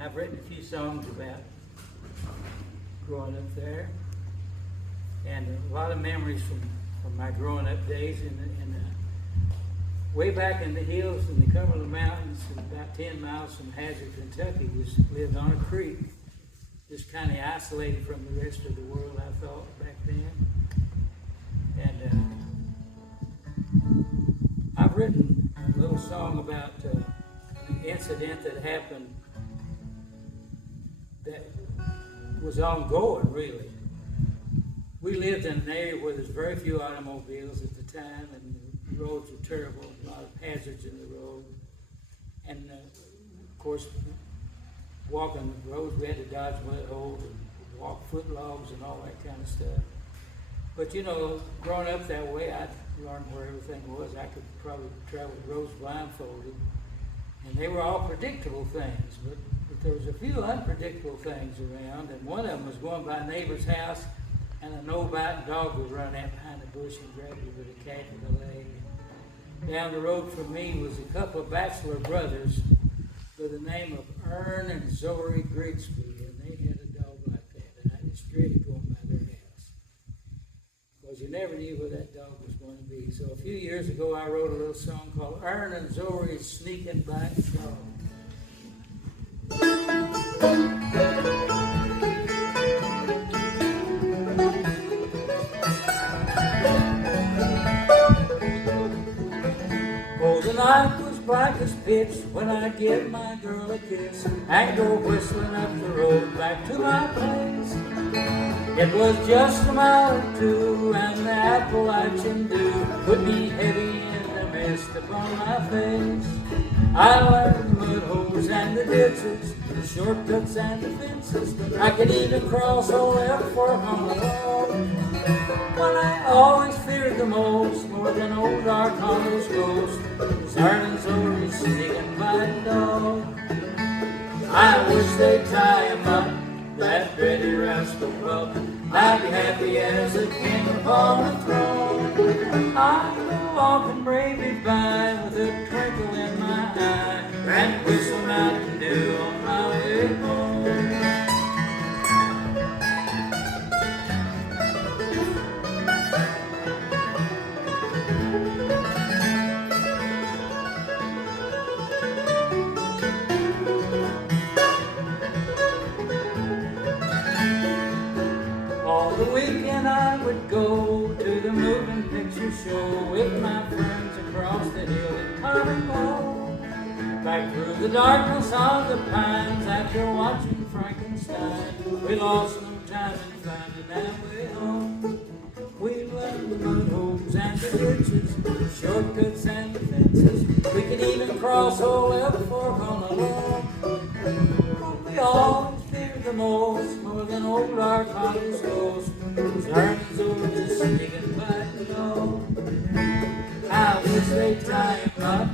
I've written a few songs about growing up there, and a lot of memories from my growing up days. Way back in the hills in the Cumberland Mountains, about 10 miles from Hazard, Kentucky, lived on a creek, just kind of isolated from the rest of the world, I thought, back then. And I've written a little song about an incident that happened that was ongoing, really. We lived in an area where there's very few automobiles at the time, and the roads were terrible, a lot of hazards in the road. And of course, walking the roads, we had to dodge mud holes and walk foot logs and all that kind of stuff. But you know, growing up that way, I learned where everything was. I could probably travel the roads blindfolded. And they were all predictable things, but there was a few unpredictable things around, and one of them was going by a neighbor's house, and an old mountain dog would run out behind a bush and grab you with a cat in the leg. Down the road from me was a couple of bachelor brothers by the name of Ern and Zori Grigsby, and they had a dog like that, and I just dreaded going by their house, because you never knew where that dog was going to be. So a few years ago, I wrote a little song called Ern and Zori's Sneaking Back Dog. Oh, the night was black as pitch when I give my girl a kiss and go whistling up the road back to my place. It was just a mile or two, and the Appalachian dew would be heavy in the mist upon my face. I learned the mud holes and the ditches, the shortcuts and the fences. I could even cross old F4 on the road. But I always feared the most, more than old Dark Hollow's ghost, was Ern Zori's sneaking by the dog. I wish they'd tie him up, that pretty rascal pup. I'd be happy as a king upon a throne. I'd go walking bravely by with a twinkle in my eye, and whistle Mountain Dew on my way home. The weekend I would go to the moving picture show with my friends across the hill in Colorado. Back through the darkness of the pines after watching Frankenstein, we lost no time in finding our way home. We learned the mud holes and the ditches, the shortcuts and the fences. We could even cross old F4 on the lawn. But we always feared the most, more than old Dark Hollow's ghost, was Ern Zori's sneaking by the dog. I wish they'd tie him up,